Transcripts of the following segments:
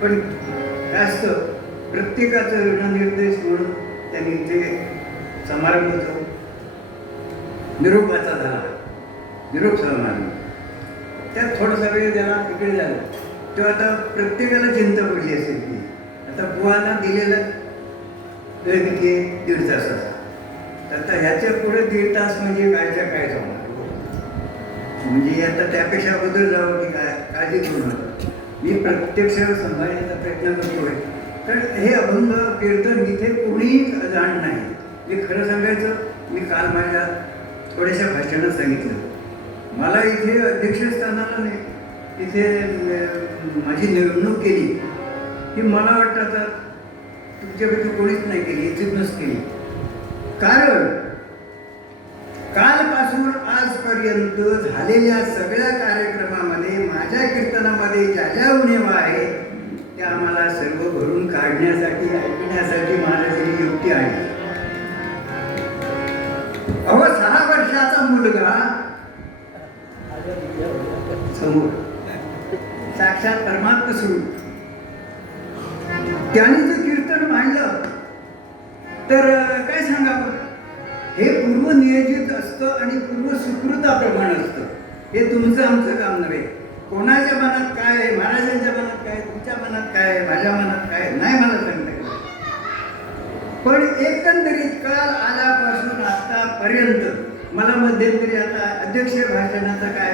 पण जास्त प्रत्येकाचा ऋणनिर्देश म्हणून त्यांनी ते समारंभ जो निरोपाचा झाला, निरोप समारंभ, त्यात थोडासा वेळ त्याला इकडे झाला. तेव्हा आता प्रत्येकाला चिंता पडली असेल की आता बुवाला दिलेला वेळ किती आहे? 1.5 तासाचा. आता ह्याच्या पुढे 1.5 तास म्हणजे कायच्या काय जाणार, म्हणजे आता त्यापेक्षा अगोदर जावं की काय, काळजी करू नका. मी प्रत्यक्ष सांभाळण्याचा प्रयत्न करतोय, कारण हे अभंग कीर्तन इथे कोणीच अजाण नाही. मी खरं सांगायचं, मी काल माझ्या थोड्याशा भाषणात सांगितलं, मला इथे अध्यक्षस्थानाला नाही, इथे माझी निवडणूक केली की मला वाटतं आता तुमच्यापैकी कोणीच नाही केली, इथूनच केली. कारण कालपासून आजपर्यंत झालेल्या सगळ्या कार्यक्रमामध्ये माझ्या कीर्तनामध्ये ज्या ज्या उणेवा आहेत त्या आम्हाला सर्व भरून काढण्यासाठी, ऐकण्यासाठी महाराजांनी युक्ती आणली. अहो 6 वर्षाचा मुलगा समोर साक्षात परमात्मा स्वरूप, त्याने जर कीर्तन मांडलं तर काय सांगावं. हे पूर्वनियोजित असतं आणि पूर्वसुकृताप्रमाणे असतं. हे तुमचं आमचं काम नव्हे. कोणाच्या मनात काय आहे, महाराजांच्या मनात काय, तुमच्या मनात काय आहे, माझ्या मनात काय नाही मला सांगता येईल. पण एकंदरीत काल आल्यापासून आतापर्यंत मला मध्यंतरी आता अध्यक्ष भाषणाचा काय,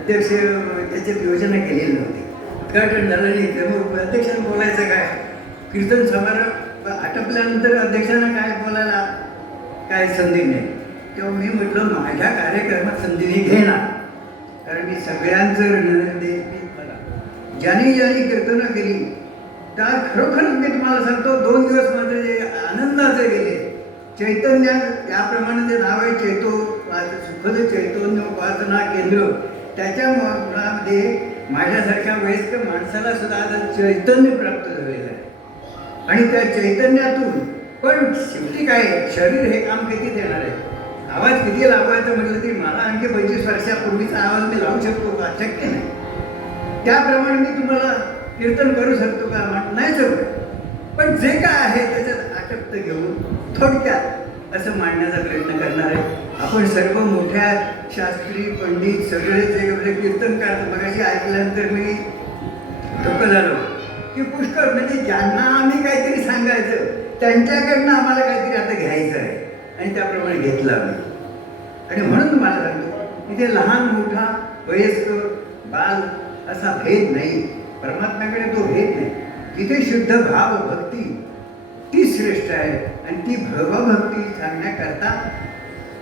अध्यक्ष त्याच्यात योजना केलेली नव्हती, उद्घाटन झालं नाही, त्यामुळे अध्यक्षानं बोलायचं काय, कीर्तन समारंभ आटपल्यानंतर अध्यक्षांना काय बोलायला काय संधी नाही. तेव्हा मी म्हटलं माझ्या कार्यक्रमात संधी मी घेणार, कारण मी सगळ्यांचं ज्याने ज्याने कीर्तनं केली त्या खरोखर मी तुम्हाला सांगतो 2 दिवस माझे जे आनंदाचे गेले. चैतन्य याप्रमाणे जे नाव आहे चैतो सुखद चैतन्य उपासना केंद्र, त्याच्या मुळामध्ये माझ्यासारख्या वयस्कर माणसाला सुद्धा आता चैतन्य प्राप्त झालेलं आहे. आणि त्या चैतन्यातून पण शेवटी काय, शरीर हे काम किती देणार आहे, आवाज किती लावायचं म्हटलं की मला आणखी 25 वर्षापूर्वीचा आवाज मी लावू शकतो का, शक्य नाही. त्याप्रमाणे मी तुम्हाला कीर्तन करू शकतो का, नाही शकत. पण जे काय आहे त्याच्यात आटप्त घेऊन थोडक्यात असं मांडण्याचा प्रयत्न करणार आहे. आपण सर्व मोठ्या शास्त्री पंडित सगळे जे आपले कीर्तन करतात, मगाशी ऐकल्यानंतर मी धोका झालो की पुष्कळ म्हणजे ज्यांना आम्ही काहीतरी सांगायचं त्यांच्याकडनं आम्हाला काहीतरी आता घ्यायचं आहे आणि त्याप्रमाणे घेतलं आम्ही. आणि म्हणून तुम्हाला सांगतो इथे लहान मोठा वयस्कर बाल असा भेद नाही, परमात्म्याकडे तो भेद नाही. तिथे शुद्ध भाव भक्ती ती श्रेष्ठ आहे. आणि ती भवभक्ती सांगण्याकरता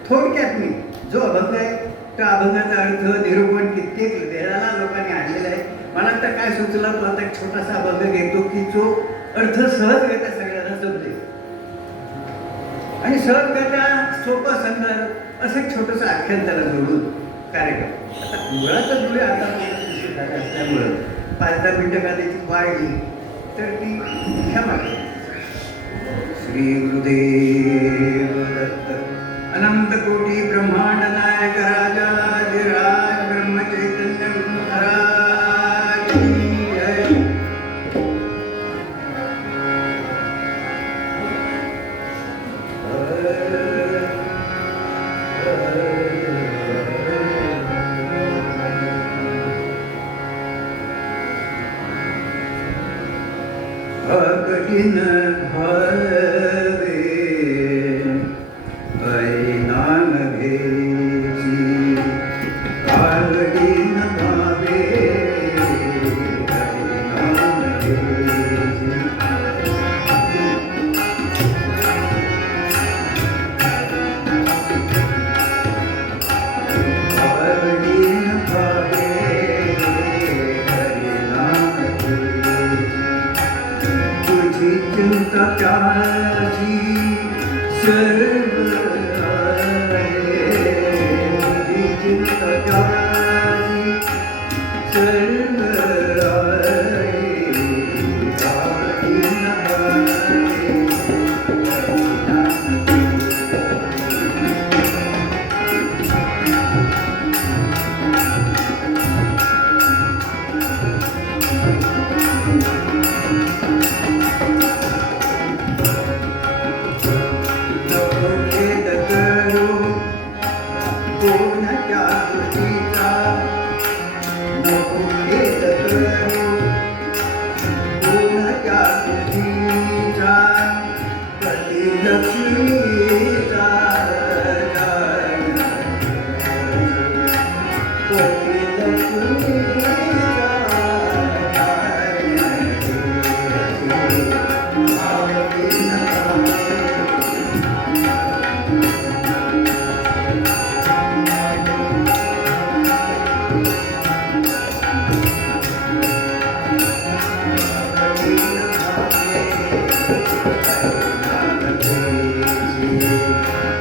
थोडक्यात मी जो अभंग आहे त्या अभंगाचा अर्थ निरूपण कित्येक वेळाला लोकांनी आणलेला आहे. मला आता काय सुचला तो आता एक छोटासा अभंग घेतो की जो अर्थ सहजरित्या सगळ्यांना समजेल आणि सहजरित्या सोपं असं एक छोटंसं आख्यान त्याला जोडून कार्यक्रम आता मुळातच मुळे आता झाले असल्यामुळं 5-10 मिनिटं का त्याची वाढली तर ती ह्या मागे श्री गुरुदेव दत्त अनंत कोटी ब्रह्मांड नायक राजाधिराज ब्रह्म चैतन्य गुरु महाराज की जय. भगतिन भवे परिणाम घेची भगतिन भवे परिणाम घेची भगतिन भवे परिणाम घेची तुझी चिंता त्याची सर्व आहे तुझी चिंता त्याची सर्व आहे भगतिन भवे कोणाच्या कृतीचा नको खेद करू कोणाच्या कृतीचा कधी लक्ष्मीचा कधी लक्ष्मीचा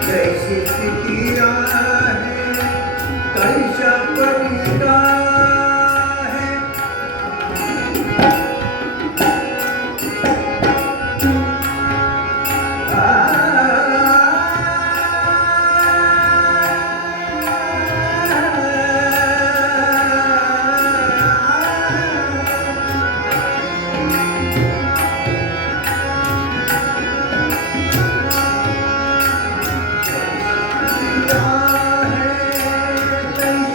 कैसी स्थिति है कैसा परिता है कैसा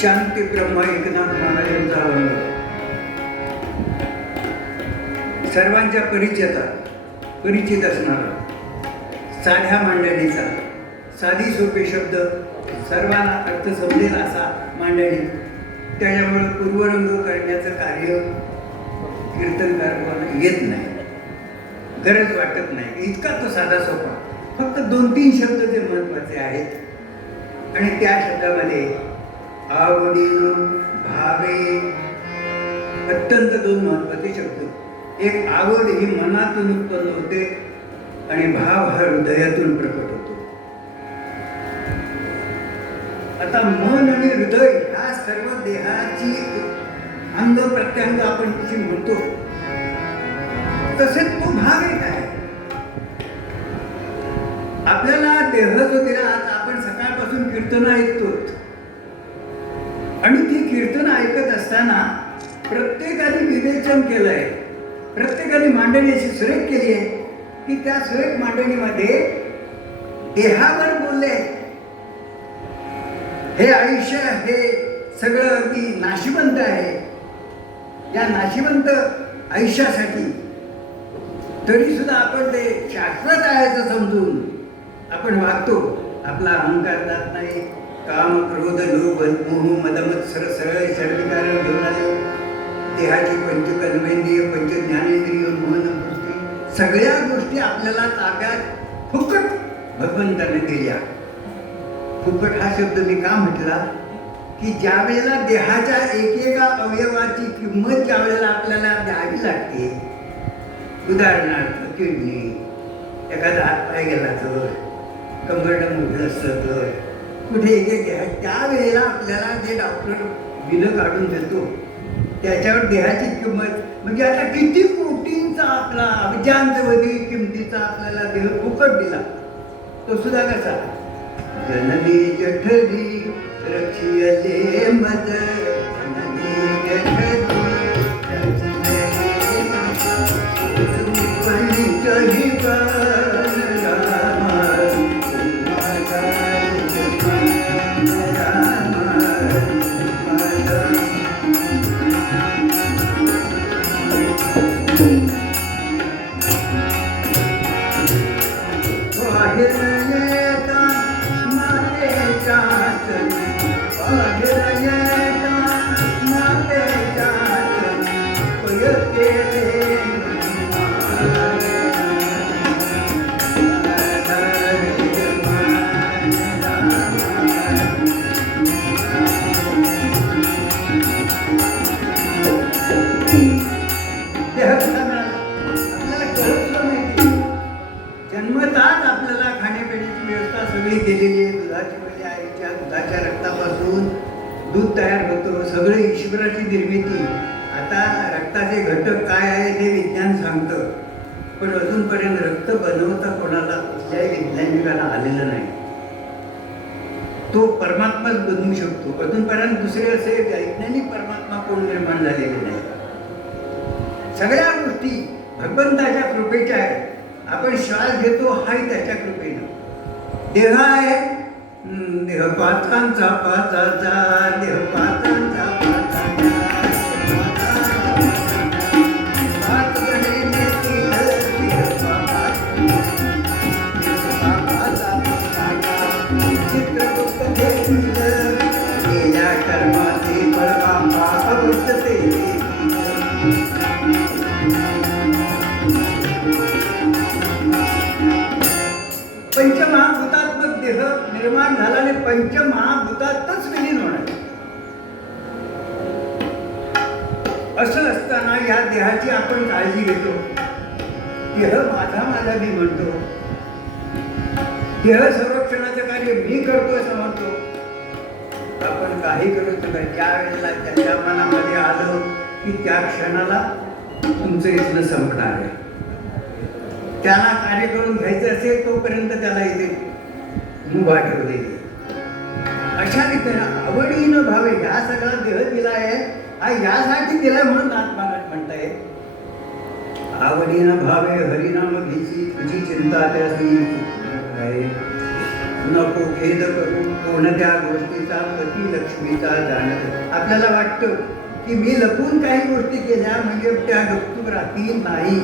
शांती ब्रह्म एकनाथ महाराजांचा अभंग सर्वांच्या परिचित असणारा, साध्या मांडणीचा, साधी सोपे शब्द सर्वांना अर्थ समजेल असा मांडणी, त्याच्यामुळे पूर्वरंग करण्याचं कार्य कीर्तनकारांना येत नाही, गरज वाटत नाही. इतका तो साधा सोपा, फक्त 2-3 शब्द जे महत्त्वाचे आहेत आणि त्या शब्दामध्ये आवडीनं भावे अत्यंत 2 महत्त्वाचे शब्द. एक आवड ही मनातून उत्पन्न होते आणि भाव हा हृदयातून प्रकट होतो. आता मन आणि हृदय ह्या सर्व देहाची अंग प्रत्यंग आपण जी म्हणतो, तसेच तो भाग एक आहे. आपल्याला देह जो दिला, आता आपण सकाळपासून कीर्तन ऐकतो आणि ती कीर्तन ऐकत असताना प्रत्येकाने विवेचन केलंय, प्रत्येकाने मांडणी अशी सुरेख केली आहे की त्या सुरेख मांडणीमध्ये देहावर बोलले, हे आयुष्य हे सगळं अगदी नाशिवंत आहे. या नाशिवंत आयुष्यासाठी तरी सुद्धा आपण ते शाश्वत आहे असं समजून आपण वागतो. आपला अहंकार जात नाही. काम, क्रोध, लोभ, मोह, मदमत्सर सरळ शर्विकार घेऊन आले. देहाची पंचकर्मेंद्रिय, पंचज्ञानेंद्रिय, मन, बुद्धी सगळ्या गोष्टी आपल्याला ताब्यात फुकट भगवंताने दिल्या. फुकट हा शब्द मी का म्हटला की ज्या वेळेला देहाच्या एकेका अवयवाची किंमत ज्या वेळेला आपल्याला द्यावी लागते, उदाहरणार्थ किडनी, एखादा हात पाय गेला तर, कंबरडं मोठं असतं तर, कुठे एक घ्या, त्या वेळेला आपल्याला जे डॉक्टर बिलं काढून देतो त्याच्यावर देहाची किंमत, म्हणजे आता किती कोटींचा आपला अब्जांतवधी किमतीचा आपल्याला देह फुकट दिला. तो सुद्धा कसा, जननी जठरी रक्षियले मज, जननी जठरी जन्मताच आपल्याला खाण्यापिण्याची व्यवस्था सगळी केलेली आहे. दुधाची म्हणजे आईच्या दुधाच्या रक्तापासून दूध तयार होतं, सगळं ईश्वराची निर्मिती. आता रक्ताचे घटक काय आहे ते विज्ञान सांगतं, पण अजूनपर्यंत रक्त बनवता कोणाला कुठल्याही वैज्ञानिकाला आलेलं नाही. तो परमात्माच बनवू शकतो. अजूनपर्यंत दुसरे असे वैज्ञानिक परमात्मा कोण निर्माण झालेले नाही. सगळ्या गोष्टी भगवंताच्या कृपेच्या आहेत. आपण श्वास घेतो हाही त्याच्या कृपेनं. देह आहे, देह पातांचा पाताचा, देह पातांचा पाताचा, चित्रगुप्त देखील गेल्या कर्माचे परमात्मा अवश्यते. पंचमहाभूतात्मक देह निर्माण झाला आणि पंचमहाभूतातच विलीन होणार. असं असताना या देहाची आपण काळजी घेतो. देह माझा मी म्हणतो. देह संरक्षणाचं कार्य मी करतो असं म्हणतो. आपण काही करत नाही. ज्या वेळेला त्याच्या मनामध्ये आलं की त्या क्षणाला तुमचं इथलं संपणार आहे. त्याला कार्य करून घ्यायचं असेल तोपर्यंत त्याला इथे मुभा ठेवलेली. अशा रीतीनं आवडीनं भावे ह्या सगळा देह दिला आहे, हा यासाठी दिलाय म्हणून महाराज म्हणताय, आवडीनं भावे हरिनाम घेची तुझी चिंता त्याची आहे. नको खेद करू तो कोणत्या गोष्टीचा पती लक्ष्मीचा जाणत. आपल्याला वाटतं की मी लपून काही गोष्टी केल्या म्हणजे त्या गुपचूप राहतील नाही.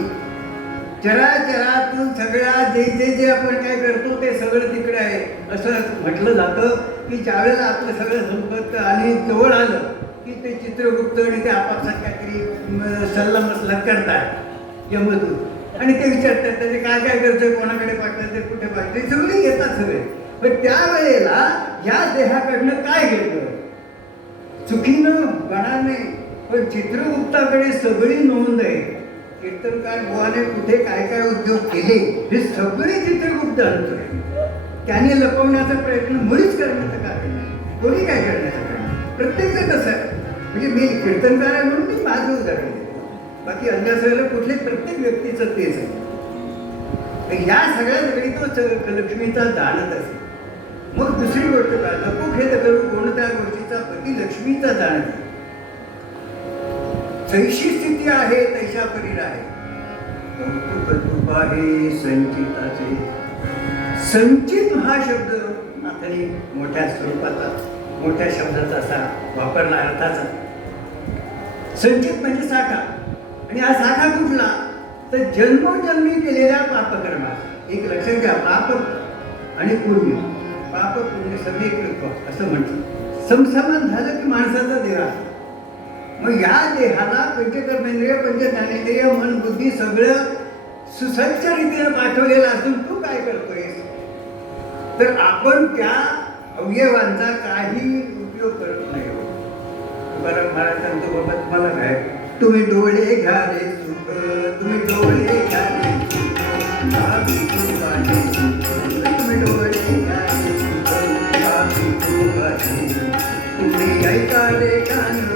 चराचरातून सगळ्या जे आपण काय करतो ते सगळं तिकडे आहे असं म्हटलं जातं की ज्यावेळेला आपलं सगळं संपत्त आणि जवळ आलं की ते चित्रगुप्त आणि ते आपापसात काहीतरी सल्लामसलत करतात यमदूत आणि ते विचारतात त्याचे काय काय करतोय, कोणाकडे पाठवायचं, कुठे पाठवायचे, सगळे येतात सगळे. पण त्यावेळेला या देहाकडनं काय घेतलं चुकीनं गणाने. पण चित्रगुप्ताकडे सगळी नोंद आहे. कीर्तनकार बुवाने कुठे काय काय उद्योग केले हे सगळे चित्रगुप्त आणतोय. त्याने लपवण्याचा प्रयत्न मुळीच करण्याचं कारण नाही, कोणी काय करण्याचं कारण. प्रत्येकजण कसं आहे म्हणजे मी कीर्तनकार आहे म्हणून मी माझं उदाहरण देतो, बाकी अन्य सगळं कुठले प्रत्येक व्यक्तीचं तेच आहे. या सगळ्या वेळी तो लक्ष्मीचा जाणत असे. मग दुसरी गोष्ट काय लपू खेद करू कोणत्या गोष्टीचा पती लक्ष्मीचा जाणत. जैशी स्थिती आहे तैशा परीर आहे. कौतुक आहे संचिताचे. संचित हा शब्द नाथाने मोठ्या स्वरूपाचा मोठ्या शब्दाचा असा वापरला अर्थाचा. संचित म्हणजे साठा. आणि हा साठा कुठला तर जन्मोजन्मी केलेल्या पापकर्माचा. एक लक्षात घ्या, पाप आणि पुण्य, पाप पुण्य समेकृत्व असं म्हटलं. समसमान झालं की माणसाचा देह. मग या देहाला पंचकर्मेंद्रिय पंचज्ञानेंद्रिय मन बुद्धी सगळं सुसज्ज रीतीने पाठवलेलं असून तू काय करतोयस तर आपण त्या अवयवांचा काही उपयोग करत नाही. बरं महाराजांचं बाबा तुम्हाला काय तुम्ही डोळे घ्या रे सुख, तुम्ही डोळे घ्या रे सुख, तुम्ही डोळे घ्या रे सुख, तुम्ही ऐका रे गाणं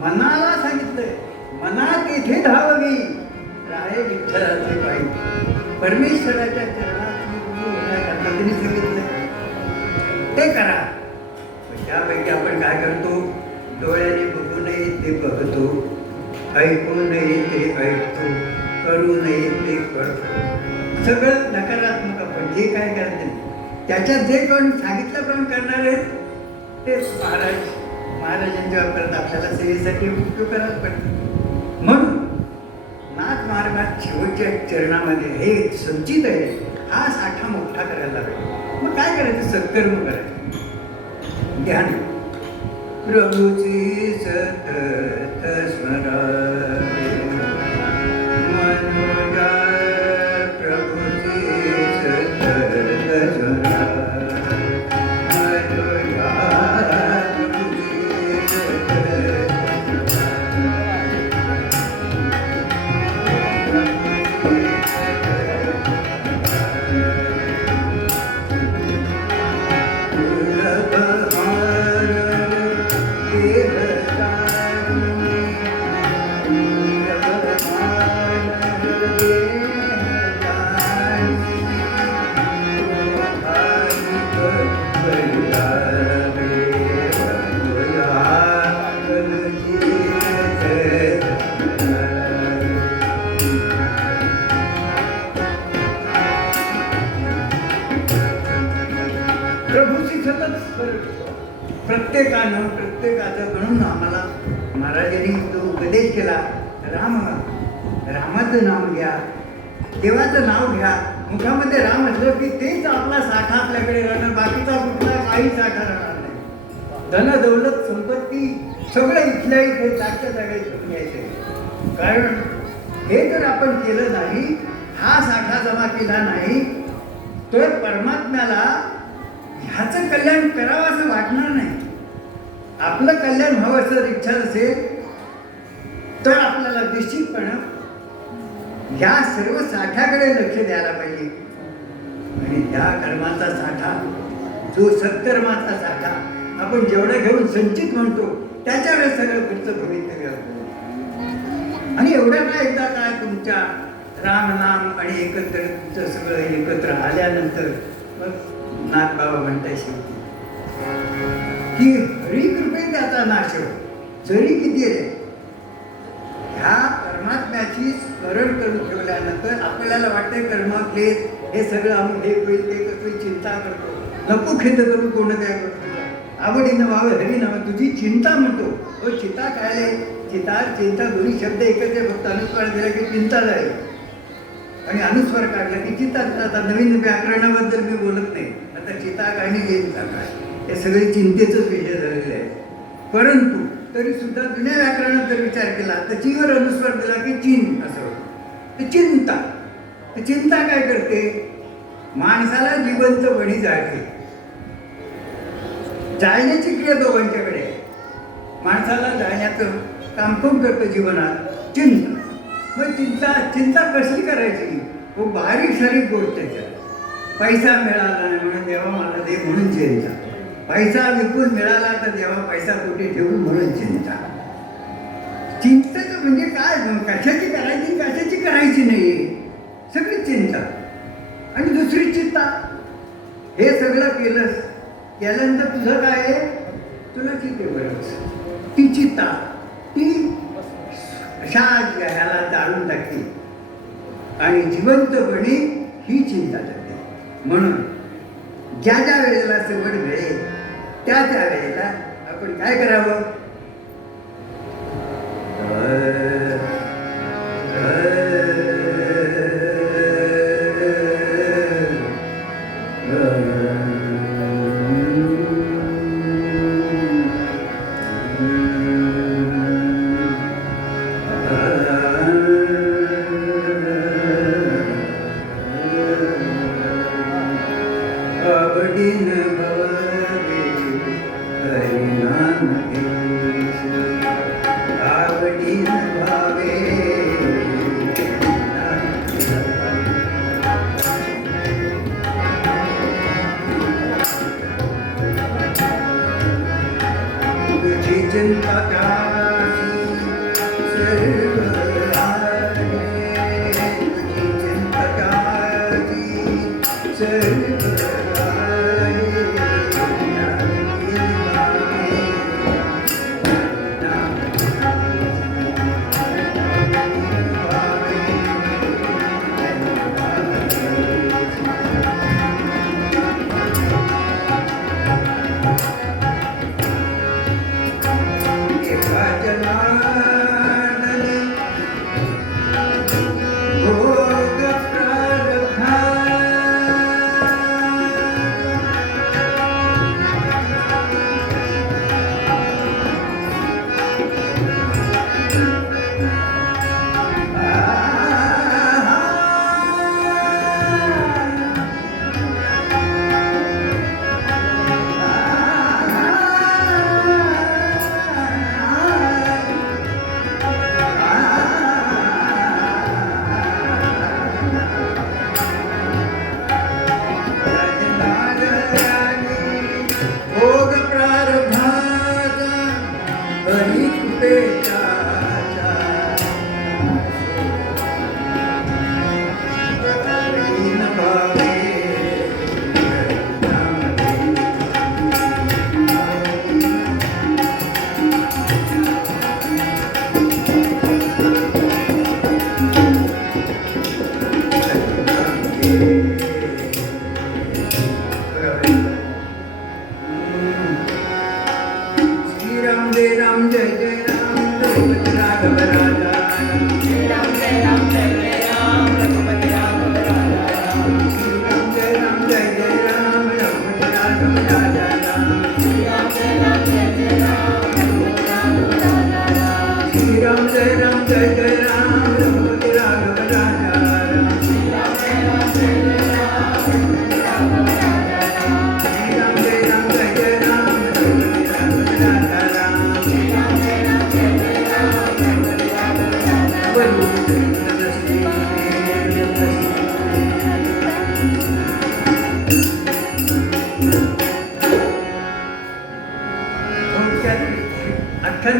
मनाला सांगितलंय, मनात येथे धावगी राहे विठ्ठलाचे पायी. परमेश्वराच्या चरणात त्यांनी सांगितलं ते करा. त्यापैकी आपण काय करतो डोळ्याने बघू नये ते बघतो, ऐकू नये ते ऐकतो, करू नये ते करतो. सगळं नकारात्मक. आपण जे काय करायचं त्याच्यात जे कोण सांगितल्याप्रमाणे करणार आहेत ते महाराजांच्या वापरात आपल्याला सेवेसाठी उपयोग करायला पडतं. म्हणून नाथ मार्गात शेवटच्या चरणामध्ये हे संचित आहे हा साठा मोठा करायला लागला. मग काय करायचं सत्कर्म करायचं. ध्यान प्रभूची सतत स्मरावे मनोजा प्रभूची सतत स्मरावे प्रत्येकाचं म्हणून आम्हाला महाराजांनी जो उपदेश केला रामाचं नाव घ्या, देवाचं नाव घ्या. मुखामध्ये राम असलं की तेच आपला साठा आपल्याकडे राहणार, बाकीचा कुठला काही साठा राहणार नाही. धन दौलत संपत्ती सगळं इथल्या इथे जागच्या जागेत घेऊन यायचं. कारण हे जर आपण केलं नाही, हा साठा जमा केला नाही तर परमात्म्याला ह्याचं कल्याण करावं असं वाटणार नाही. आपलं कल्याण व्हावं असं इच्छा असेल तर आपल्याला निश्चितपणे ह्या सर्व साठ्याकडे लक्ष द्यायला पाहिजे. आणि त्या कर्माचा साठा, जो सत्कर्माचा साठा आपण जेवढा घेऊन संचित म्हणतो, त्याच्याकडे सगळं पुढचं भवितव्य असतं. आणि एवढ्या काय एकदा काय तुमच्या रामनाम आणि एकत्र तुमचं सगळं एकत्र आल्यानंतर मग नाथबाबा म्हणता शेवटी की हरिकृपे त्याचा नाश हो. जरी किती आहे ह्या परमात्म्याची स्मरण करून ठेवल्यानंतर आपल्याला वाटतंय कर्म क्लेश हे सगळं आम्ही हे होईल ते कसं चिंता करतो, नको खिंत करू कोण काय करतो, आवडीनं व्हावं हरी नाव तुझी चिंता म्हणतो. हो चिता काय चिता चिंता दोन्ही शब्द एकत्र फक्त अनुस्वार दिला की चिंता जाईल आणि अनुस्वार काढला की चिंता. आता नवीन व्याकरणाबद्दल मी बोलत नाही. आता चिता काय आणि चिंता काय हे सगळे चिंतेचंच विषय झालेले आहे. परंतु तरी सुद्धा जुन्या व्याकरणात जर विचार केला तर चीवर अनुस्वार दिला की चिन असं होतं. तर चिंता, तर चिंता काय करते, माणसाला जिवंत वणी जाळते. जाळण्याची क्रिया दोघांच्याकडे आहे. माणसाला जाळण्याचं काम कोण करतं जीवनात, चिंता. मग चिंता कसली करायची, हो बारीक सारीक गोष्ट आहे. पैसा मिळाला नाही म्हणून देवा मला दे म्हणून चिंता, पैसा विकून मिळाला तर देवा पैसा कुठे ठेवून म्हणून चिंता. चिंतेचं म्हणजे काय, कशाची करायची कशाची करायची नाही, सगळी चिंता. आणि दुसरी चिंता, हे सगळं केल्यानंतर तुझं काय आहे, तुला चिंते बरंच. ती चिंता ती अशा ह्याला जाळून टाकते आणि जिवंतपणे ही चिंता करते. म्हणून ज्या ज्या वेळेला सवड मिळेल त्या वेळेला आपण काय करावं,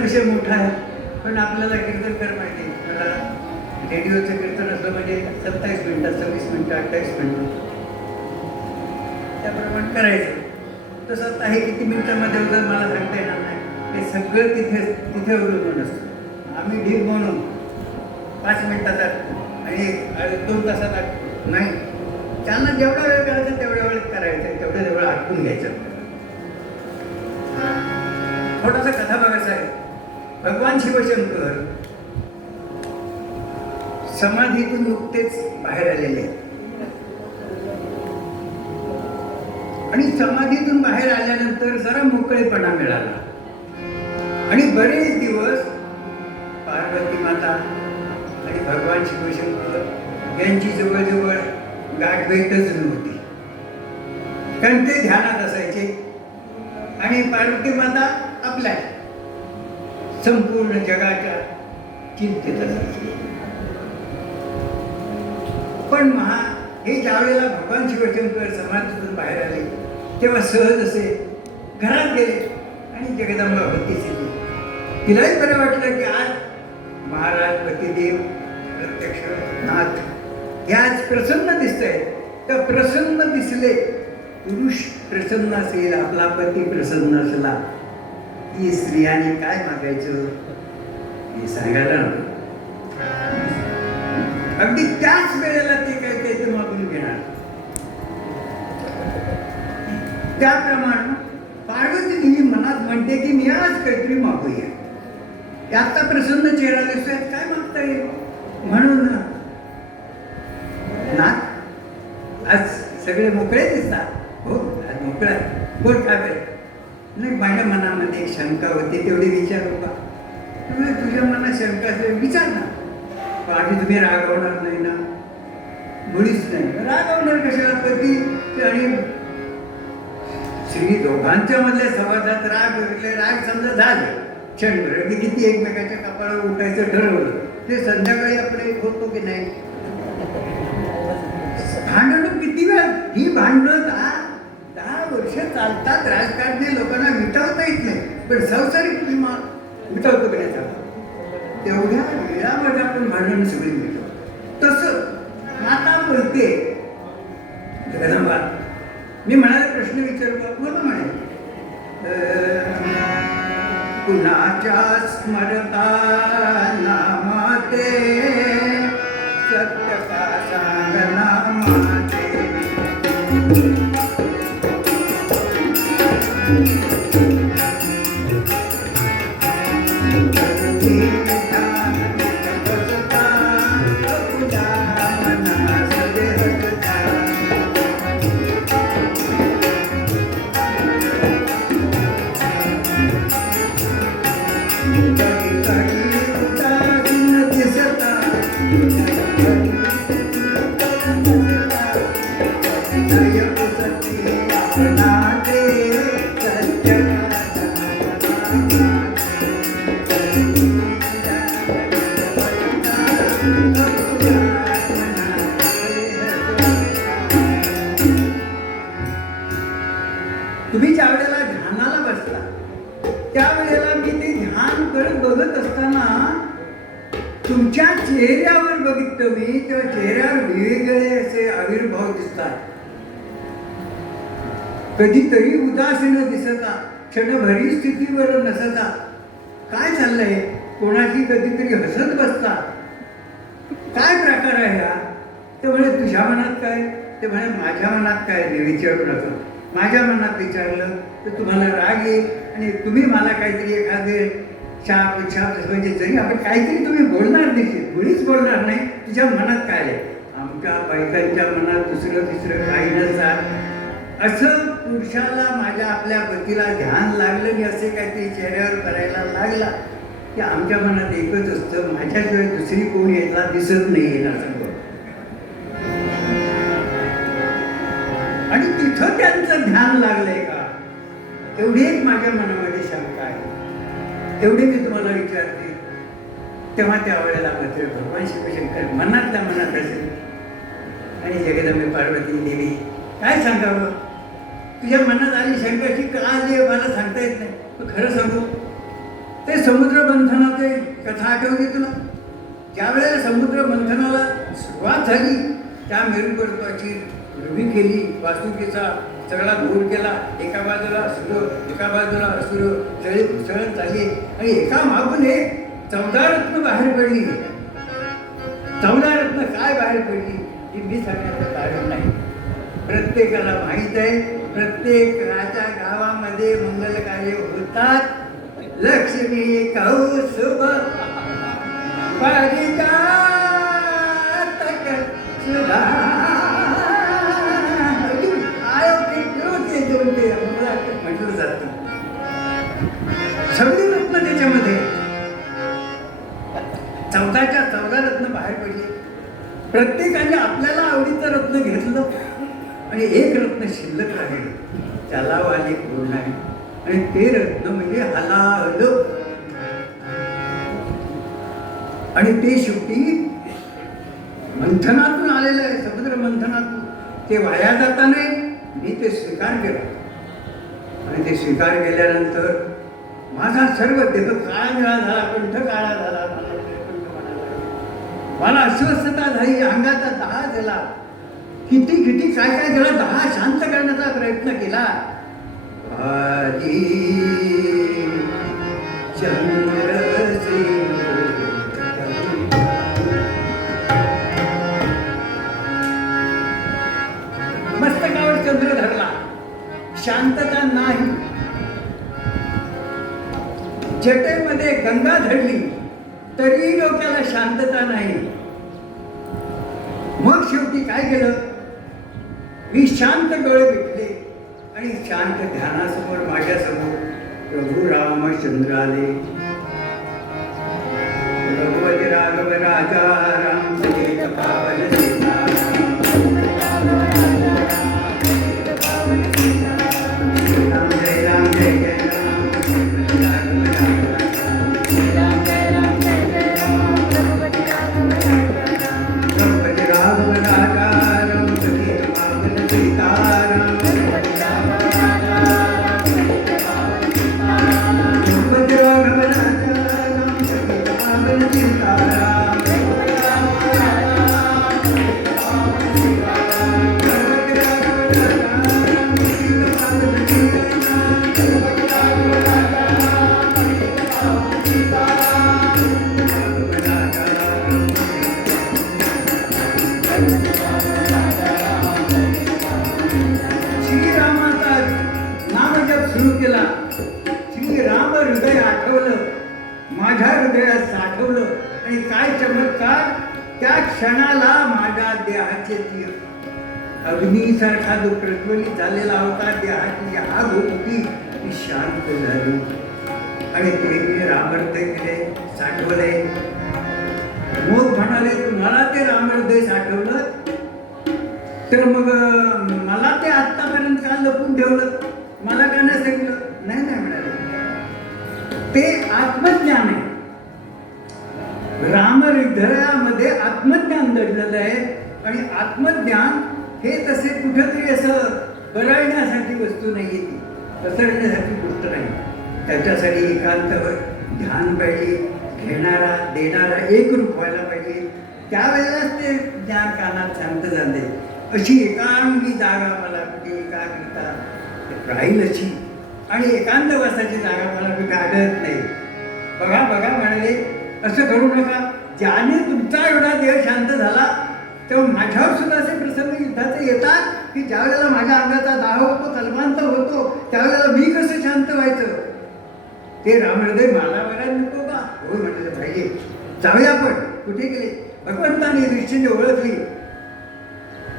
विषय मोठा आहे, पण आपल्याला कीर्तनकर माहिती आहे. मला रेडिओचं कीर्तन असलं म्हणजे 27 मिनिटं, 26 मिनिटं, 28 मिनिटं त्याप्रमाणे करायचं. तसं आता हे किती मिनिटामध्ये होतं मला सांगता येणार नाही. हे सगळं तिथे अवलंबून असतं. आम्ही ढीक म्हणून 5 मिनिटाचा आणि 2 तासात नाही, त्यांना जेवढा वेळ करायचा तेवढ्या वेळ करायचं, तेवढ्या वेळ आटकून घ्यायचं. थोडासा कथा बघायचा आहे. भगवान शिवशंकर समाधीतून नुकतेच बाहेर आलेले आहेत आणि समाधीतून बाहेर आल्यानंतर जरा मोकळेपणा मिळाला आणि बरेच दिवस पार्वती माता आणि भगवान शिवशंकर यांची जवळजवळ गाठभेटच नव्हती, कारण ते ध्यानात असायचे आणि पार्वती माता आपल्या संपूर्ण जगाच्या चिंतेत असायचे. पण हे ज्या वेळेला भगवान शिवशंकर समाधीतून बाहेर आले तेव्हा सहज असे घरात गेले आणि जगदंबा होतीच येते. तिलाही बरं वाटलं की आज महाराज पतिदेव प्रत्यक्ष नाथ हे आज प्रसन्न दिसत आहेत. तर प्रसन्न दिसले, पुरुष प्रसन्न असेल, आपला पती प्रसन्न असला की स्त्रियाने काय मागायचं हे सांगायला नको. अगदी त्याच वेळेला ते काय ते मागून घेणार. त्याप्रमाणे पार्वती देवी मनात म्हणते की मी आज काहीतरी मागूया. आता प्रसन्न चेहरा दिसतोय, काय मागता येईल म्हणून नाथ आज सगळे मोकळे दिसतात. हो आज मोकळा कोण काय नाही. माझ्या मनामध्ये एक शंका होती, तेवढी विचारू का? तुझ्या मनात शंका असेल विचार ना. आधी तुम्ही रागवणार नाही ना? मुळीच नाही. रागवणार कशाला? पती आणि स्त्री दोघांच्या मधल्या संवादात राग समजा झाले क्षणभर की किती एकमेकाच्या कपाळावर उठायचं ठरवलं, ते संध्याकाळी आपण एक होतो की नाही. भांडणं किती वेळ, ही भांडणं 10 वर्ष चालतात. राजकारणी लोकांना मिटवता येत नाही, पण संसारिक मिटवतो की नाही चालतात. तेवढ्या वेळामध्ये आपण भांडण सगळी मिटवतो. तसं माता बोलते, जगदंबा मी म्हणाले प्रश्न विचारू का? बोला म्हणे. कुणाच्या स्मरता नामाते सत्य का सांग नामाते. तुम्ही ज्या वेळेला ध्यानाला बसला त्यावेळेला मी ते ध्यान करत बघत असताना तुमच्या चेहऱ्यावर बघितलं मी, तेव्हा चेहऱ्यावर वेगवेगळे असे आविर्भाव दिसतात. कधीतरी उदासीन दिसता, क्षणभरी स्थितीवर नसता. काय चाललंय? कोणाची कधीतरी हसत बसता. काय प्रकार आहे हा? ते म्हणे तुझ्या मनात काय? ते म्हणे माझ्या मनात काय? विचारू नका. माझ्या मनात विचारलं तर तुम्हाला राग येईल आणि तुम्ही मला काहीतरी एखादे शाप म्हणजे जरी आपण काहीतरी तुम्ही बोलणार नाही, मुळीच बोलणार नाही. तुझ्या मनात काय आहे? आमच्या बायकांच्या मनात दुसरं तिसरं काही नसतात. असं पुरुषाला माझ्या आपल्या पतीला ध्यान लागलं आणि असे काहीतरी चेहऱ्यावर करायला लागला की आमच्या मनात एकच असतं, माझ्याशिवाय दुसरी कोण यायला दिसत नाही येणार सगळं. आणि तिथं त्यांचं ध्यान लागलंय का? एवढी एक माझ्या मनामध्ये शंका आहे. एवढी मी तुम्हाला विचारते. तेव्हा त्यावेळेला मात्र भगवान शिवशंकर मनातल्या मनात असेल आणि जगदंबे पार्वती देवी काय सांगावं? तुझ्या मनात आली शंकाची का आली मला सांगता येत नाही. खरं सांगू ते समुद्र मंथनाचे कथा आठवली तुला? ज्या वेळेला समुद्र मंथनाला सुरुवात झाली, त्या मेरू पर्वताची रवी केली, वास्तुकीचा सगळा दूर केला, एका बाजूला असुर, एका बाजूला असुर, सगळे घुसळत झाली आणि एका मागून एक 14 रत्न बाहेर पडली. 14 रत्न काय बाहेर पडली ही मी सांगण्याचं कारण नाही. प्रत्येकाला माहीत आहे, प्रत्येकाच्या गावामध्ये मंगल कार्य होतात. लक्ष्मी कौसुभ पारिजातक सुधा म्हटलं जातं. सगळी रत्न त्याच्यामध्ये 14च्या 14 रत्न बाहेर पडले. प्रत्येकाने आपल्याला आवडीचं रत्न घेतलं आणि एक रत्न शिल्लक राहिलं, त्याला वाली कोण नाही. आणि ते रत्न म्हणजे हलाहल. आणि ते शेवटी मंथनातून आलेलं आहे, समुद्र मंथनातून. ते वाया जाता नाही, मी ते स्वीकार केलं. आणि ते स्वीकार केल्यानंतर माझा सर्व देह काळा झाला, कंठ काळा झाला, मला अस्वस्थता झाली, अंगाचा दहा झाला. किती किती काय काय केलं, दहा शांत करण्याचा प्रयत्न केला. मस्तकावर चंद्र धरला, शांतता नाही. जटेमध्ये गंगा धरली, तरी डोक्याला शांतता नाही. मग शेवटी काय केलं, मी शांत डोळे मिटले आणि शांत ध्यानासमोर माझ्यासमोर प्रभू रामचंद्र आले. रघुपती राघव राजा राम सहित पावन सीता. राम जय राम जय जय माझ्या हृदयात साठवलं. आणि काय चमत्कार, त्या क्षणाला माझ्या देहाचे अग्नीसारखा जो प्रज्वलित झालेला होता, देहाची आग होती ती शांत झाली. आणि ते मी रामहृदय केले, साठवले. मग म्हणाले, तुम्हाला ते रामहृदय साठवलं तर मग मला ते आतापर्यंत का लपून ठेवलं, मला का नाही सांगितलं? नाही नाही म्हणाले, ते आत्मज्ञान आहे. रामहृदयामध्ये आत्मज्ञान दडलेलं आहे. आणि आत्मज्ञान हे तसे कुठेतरी असं बरळण्यासाठी वस्तू नाही आहे, ती पसरण्यासाठी गोष्ट नाही. त्याच्यासाठी एकांत ध्यान पाहिजे, घेणारा देणारा एकरूप व्हायला पाहिजे. त्यावेळेलाच ते ज्ञान कानात शांत झाले. अशी एकांगी जागा मला कुठे एकाग्रता राहील अशी, आणि एकांतवासाची जागा मला कुठे आढळत नाही. बघा बघा म्हणाले, असं करू नका. ज्याने तुमचा एवढा देह शांत झाला, तेव्हा माझ्यावर सुद्धा असे प्रसंग युद्धाचे येतात की ज्या वेळेला माझ्या अंगाचा दाह होतो, कल्पांत होतो, त्यावेळेला मी कसं शांत व्हायचं? ते रामहृदय मला बघायला नको का? हो म्हणाले, पाहिजे. जाऊया आपण. कुठे गेले? भगवंताने दृष्टीने ओळखली.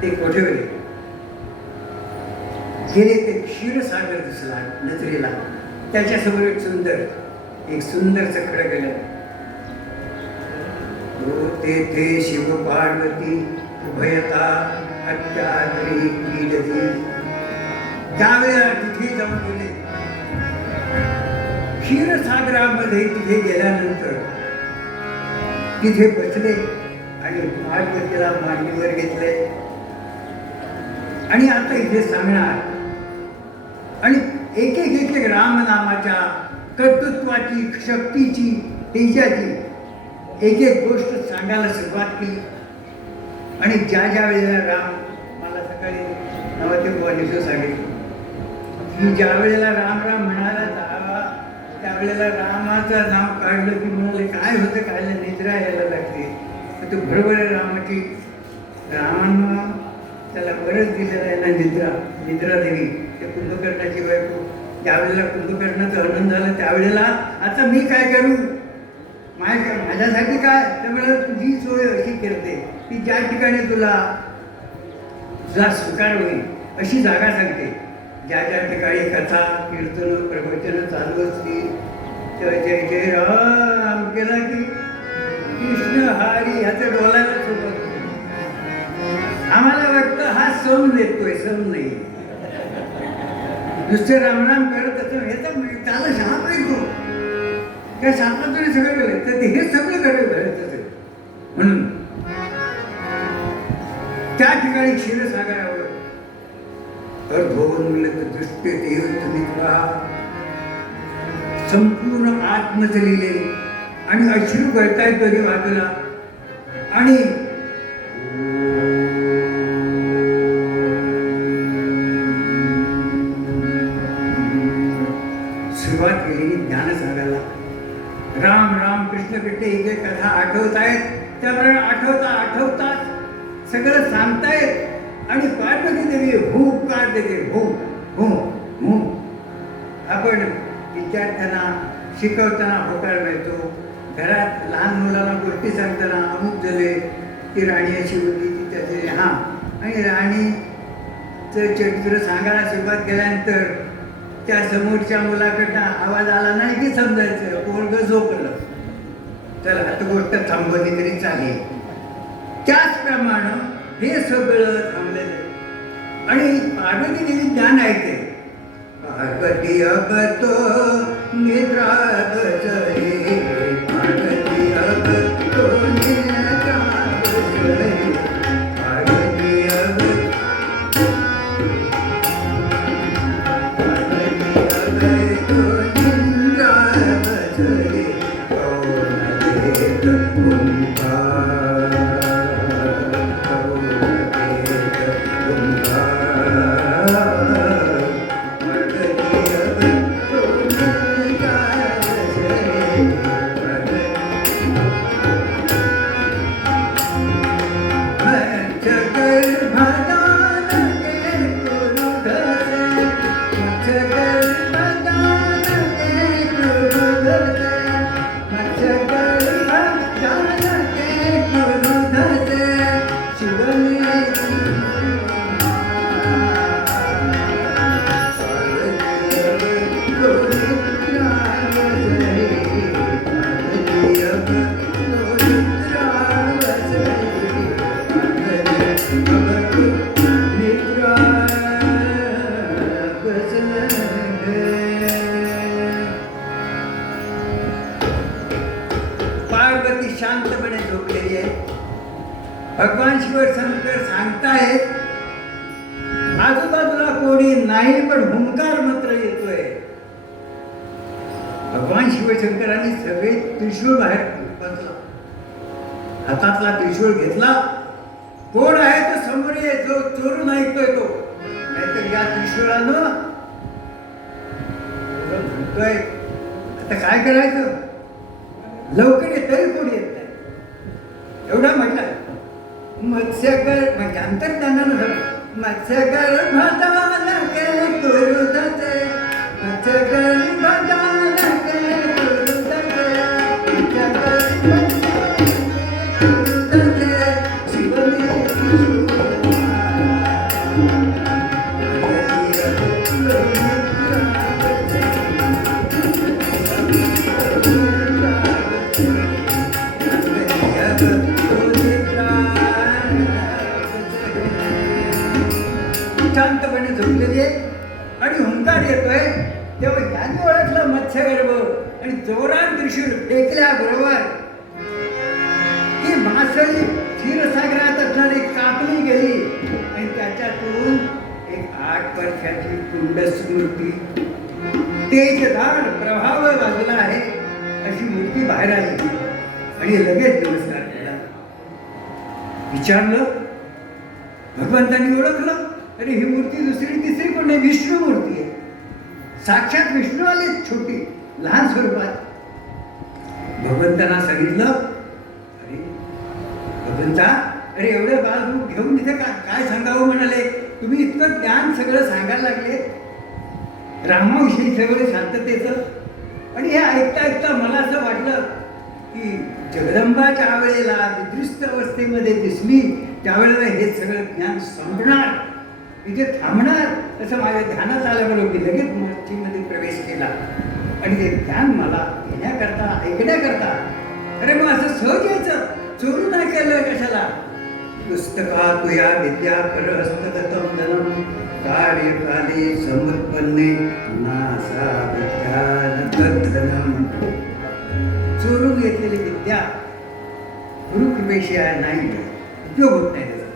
ते कोठे गेले? गेले ते क्षीरसागर दिसला नजरेला. त्याच्यासमोर एक सुंदर खडं गेलं. तेथे शिव पार्वती उभयता अत्यादरी कीडती. त्यावेळेला तिथे जाऊन गेले. क्षीरसागरामध्ये तिथे गेल्यानंतर तिथे बसले आणि पार्वतीला मांडीवर घेतले. आणि आता इथे सांगणार. आणि एक एक रामनामाच्या कर्तृत्वाची, शक्तीची, तेजाची एक एक गोष्ट सांगायला सुरुवात केली. आणि ज्या ज्या वेळेला राम, मला सकाळी नवते बुवानीसो सांगितलं की ज्या वेळेला राम राम म्हणायला जावा त्यावेळेला रामाचं नाव काढलं की म्हणाले काय होतं कायला निद्रा यायला लागते. तर तो बरोबर आहे रामाची. रामानं त्याला बरंच दिलेलं आहे ना निद्रा देवी, ते कुंभकर्णाची बायको. ज्यावेळेला कुंभकर्णाचं हनन झालं त्यावेळेला आता मी काय करू, माझ्यासाठी काय, त्यामुळे तुझी सोय अशी करते की ज्या ठिकाणी तुला स्वीकार होईल अशी जागा सांगते. ज्या ज्या ठिकाणी कथा कीर्तन प्रवचन चालू असतील तेव्हा जय जय राम केला की कृष्ण हरी ह्याचं बोलायला सुरुवात होते. आम्हाला वाटतं हा सण देतोय, सण नाही. नुसते रामराम करत असं ह्याचा त्याला शाप आहे तो, त्या शापात तरी सगळं केलं तर हे सगळं करायचं असेल. म्हणून त्या ठिकाणी क्षीरसागरावर दृष्टी मित्रा संपूर्ण आत्मच लिहिलेली आणि अश्रू गळतायत दोन्ही बाजूला. आणि सुरुवात केलेली ज्ञान सांगायला. राम राम कृष्ण कृष्ण एक एक कथा आठवत आहेत, त्यामुळे आठवतात सगळं सांगतायत. आणि पार्वती देवी हुकार देते, हो हो हो. आपण विद्यार्थ्यांना शिकवताना होकार मिळतो. घरात लहान मुलांना गोष्टी सांगताना अमुक झाले, ती राणी अशी होती, ती त्याचे हां. आणि राणीचं चरित्र सांगायला सुरुवात केल्यानंतर त्या समोरच्या मुलाकडनं आवाज आला नाही की समजायचं पोरगं झोपलं, चला आता गोष्ट थांबवली तरी चालेल. त्याचप्रमाणे हे सगळं थांबलेलं आहे. आणि पार्वती देवी ज्ञान ऐकते. पार्वती अगतो निद्रा बसले, पार्वती अगतो निद्रा बसले, पार्वती अगतो निद्रा बसले, कौन देत ओंकार. पार्वती शांतपणे झोपलेली आहे. भगवान शिवशंकर सांगतायत आजूबाजूला कोणी नाही पण हुंकार मात्र येतोय. भगवान शिवशंकरांनी सगळे त्रिशूळ बाहेर बसला, हातातला त्रिशूळ घेतला. कोण आहे तो समोर ये, जो चोरून ऐकतोय तो, नाहीतर या त्रिशूळानं म्हणतोय आता काय करायचं, लवकर येतही कोणी येत नाही. एवढा म्हटलं मत्स्यकर म्हणजे अंतर्ज्ञानानं झालं. मत्स्यकर भजान के करू दते, मत्स्यकर भजान के करू दते, मत्स्यकर करू दते, शिवने शांतपणे झोपलेली आहे आणि हुंकार येतोय. तेव्हा यांनी ओळखलं मत्स्यगर्भ आणि जोरात त्रिशूळ फेकल्याबरोबर ती मासळी क्षीरसागरात असणारी कापली गेली आणि त्याच्यातून एक 8 वर्षाची कुंड स्मृती तेजदार प्रभाव लागला आहे अशी मूर्ती बाहेर आली आणि लगेच नमस्कार केला. विचारलं, भगवंतांनी ओळखलं, अरे ही मूर्ती दुसरी तिसरी कोण नाही, विष्णू मूर्ती आहे. साक्षात विष्णू आले छोटी लहान स्वरूपात. भगवंतांना सांगितलं, अरे भगवंता, अरे एवढं बालरूप घेऊन इथे काय सांगावं म्हणाले, तुम्ही इतकं ज्ञान सगळं सांगायला लागले रामाविषयी सगळं शांततेचं. आणि हे ऐकता ऐकता मला असं वाटलं की जगदंबा ज्या वेळेला निद्रिस्त अवस्थेमध्ये दिसली त्यावेळेला हे सगळं ज्ञान संपणार, इथे थांबणार असं माझ्या ध्यानात आल्याबरोबर मी लगेच मूर्तीमध्ये प्रवेश केला. आणि ते ज्ञान मला घेण्याकरता ऐकण्याकरता, अरे मग असं सहज यायचं, चोरून ऐकायला कशाला. पुस्तका तुया विद्या परहस्तगतम धनम कार्यकाले समुत्पन्ने नासा विद्यानधनम. चोरून घेतलेली विद्या गुरुकृपेशिवाय नाही, उपयोग होत नाही त्याचा.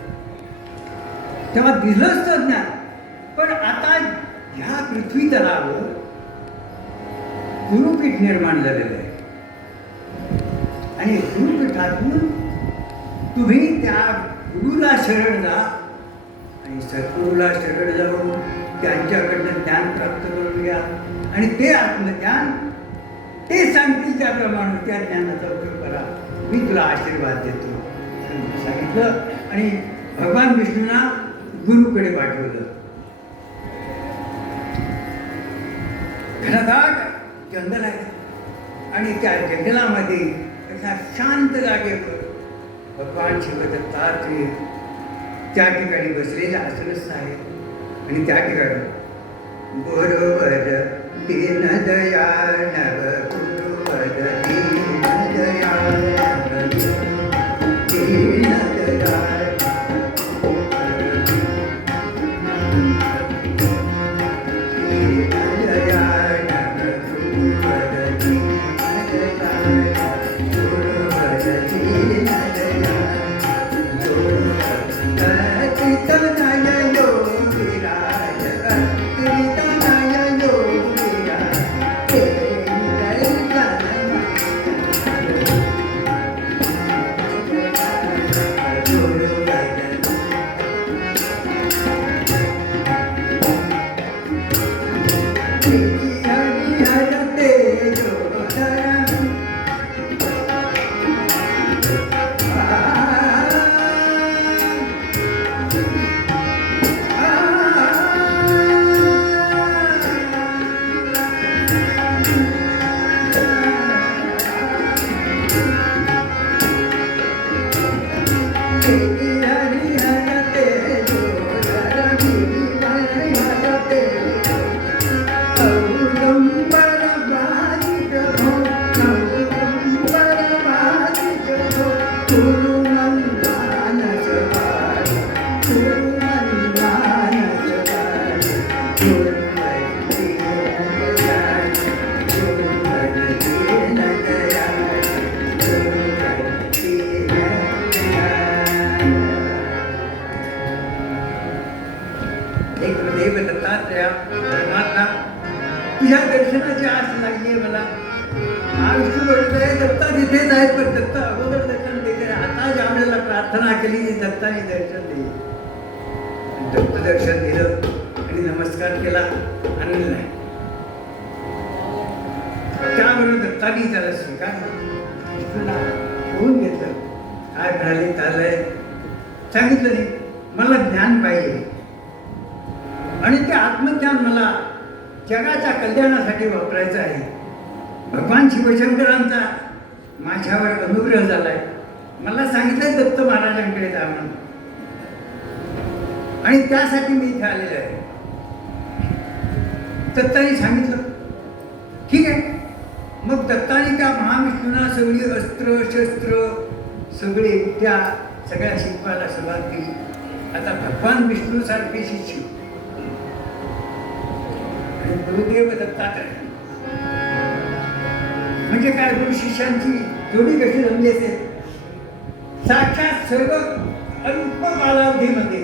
तेव्हा दिलं असतं ज्ञान. पण आता ह्या पृथ्वी तलावर गुरुपीठ निर्माण झालेलं आहे आणि गुरुपीठातून तुम्ही त्या गुरुला शरण जा आणि सद्गुरूला शरण जाऊन त्यांच्याकडनं ज्ञान प्राप्त करून घ्या आणि ते आत्मज्ञान ते सांगतील त्याप्रमाणे त्या ज्ञानाचा उपयोग करा, मी तुला आशीर्वाद देतो सांगितलं. आणि भगवान विष्णूंना गुरुकडे पाठवलं. घनदाट जंगल आहे आणि त्या जंगलामध्ये अशा शांत जागेवर भगवान शिवदत्तात्रेय त्या ठिकाणी बसलेले आसनस्थ आहेत. आणि त्या ठिकाणी बरोबर दीनदयाळ गुरुवर दीनदयाळ दीनदयाळ तुझ्या दर्शनाची आस लागली आहे मला. महाविष्णू बोलतोय दत्ता तिथेच आहेत, पण दत्त अगोदर दर्शन देते. आता ज्या वेळेला प्रार्थना केली दत्ताने दर्शन दिले. दत्त दर्शन दिलं आणि नमस्कार केला, आनंद नाही. त्याबरोबर दत्तानी त्याला स्वीकारलं, विष्णूला होऊन घेतलं. काय म्हणाले, चाललंय सांगितलं नाही, मला ज्ञान पाहिजे आणि ते आत्मज्ञान मला जगाच्या कल्याणासाठी वापरायचं आहे. भगवान शिवशंकरांचा माझ्यावर अनुग्रह झालाय, मला सांगितलंय दत्त महाराजांकडे जा म्हणून आणि त्यासाठी मी इथे आलेलो आहे. दत्तानी सांगितलं ठीक आहे. मग दत्तानी त्या महाविष्णूंना सगळी अस्त्र शस्त्र सगळे त्या सगळ्या शिकवायला सुरुवात केली. आता भगवान विष्णू सारखे शिष्य गुरुदेव दत्तात्रय म्हणजे काय, गुरु शिष्यांची जोडी कशी जमली असेल. साक्षात सर्व अल्प कालावधीमध्ये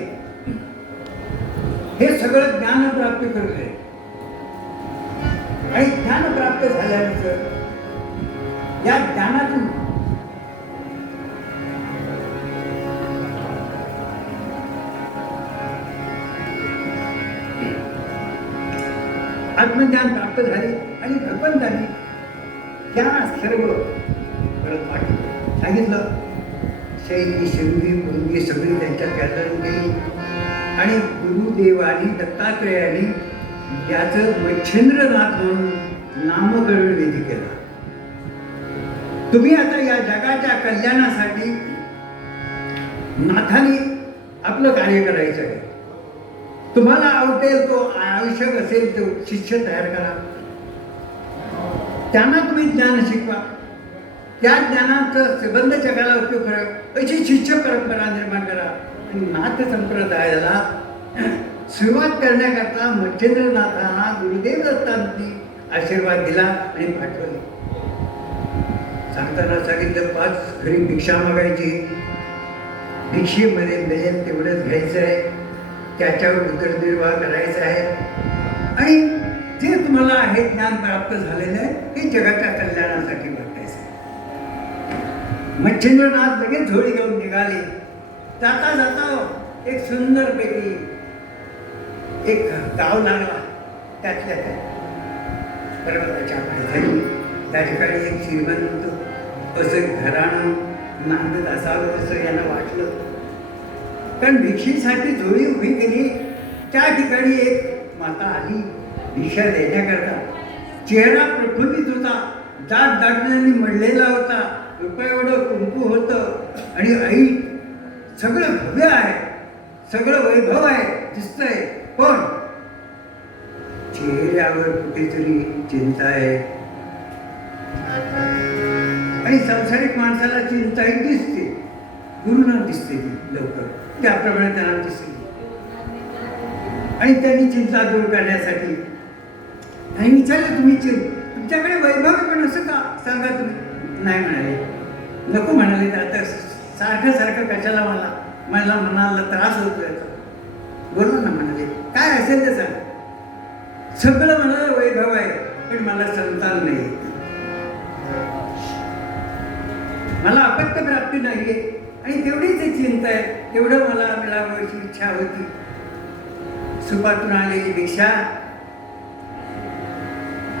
हे सगळं ज्ञान प्राप्त करले आणि या ज्ञानातून आत्मज्ञान प्राप्त झाले आणि भगवंतांनी त्या सर्व परत पाठवलं. सांगितलं शैली शिवली मुलगी सगळी त्यांच्या त्यातून गेली आणि गुरुदेवानी दत्तात्रेयाने याचं मच्छिंद्रनाथ म्हणून नामकरण विधी केला. तुम्ही आता या जगाच्या कल्याणासाठी नाथाने आपलं कार्य करायचं आहे. तुम्हाला आवडेल तो आवश्यक असेल तो शिष्य तयार करा, त्यांना तुम्ही ज्ञान शिकवा, त्या ज्ञानाचा संबंध जगाला उपयोग करा, अशी शिष्य परंपरा निर्माण करा. आणि नाथ संप्रदायाला सुरुवात करण्याकरता मच्छिंद्रनाथांना गुरुदेव दत्तांनी आशीर्वाद दिला आणि पाठवले. सांगताना सांगितलं 5 घरी भिक्षा मागायची, भिक्षेमध्ये मिळेल तेवढंच घ्यायचं आहे, त्याच्यावर उदरनिर्वाह करायचा आहे आणि जे तुम्हाला आहे ज्ञान प्राप्त झालेलं आहे हे जगाच्या कल्याणासाठी वाटायचं आहे. मच्छिंद्रनाथ लगेच झोळी घेऊन निघाले. जाता जाता एक सुंदरपैकी एक गाव लागला. त्यातल्या त्यात पर्वताच्या पायथ्याशी त्या ठिकाणी एक श्रीमंत असं घराणं नांदत असावं असं यांना वाटलं. कारण भिक्षेसाठी झोळी उभी केली. त्या ठिकाणी एक माता आली भिक्षा देण्याकरता. चेहरा प्रफुल्लित होता, दाट दाटण्याने मळलेला होता, रुपयाएवढं कुंकू होतं आणि आई सगळं भव्य आहे, सगळं वैभव आहे दिसतंय, पण चेहऱ्यावर कुठेतरी चिंता आहे. आणि संसारिक माणसाला चिंता ही दिसते, गुरुना दिसते ती लवकर, त्याप्रमाणे त्यांना दिसते. आणि त्यांनी चिंता दूर करण्यासाठी आणि विचारलं तुम्ही तुमच्याकडे वैभव आहे पण असं का सांगा तुम्ही. नाही म्हणाले, नको म्हणाले. आता सारखं सारखं कशाला मला मनाला त्रास होतो याचा. बोला ना म्हणाले, काय असेल ते सांग. सगळं म्हणाला वैभव आहे पण मला संतान नाही, मला अपत्य प्राप्ती नाहीये आणि तेवढीच चिंता आहे, तेवढं मला मिळावं अशी इच्छा होती. सुपातून आलेली भिक्षा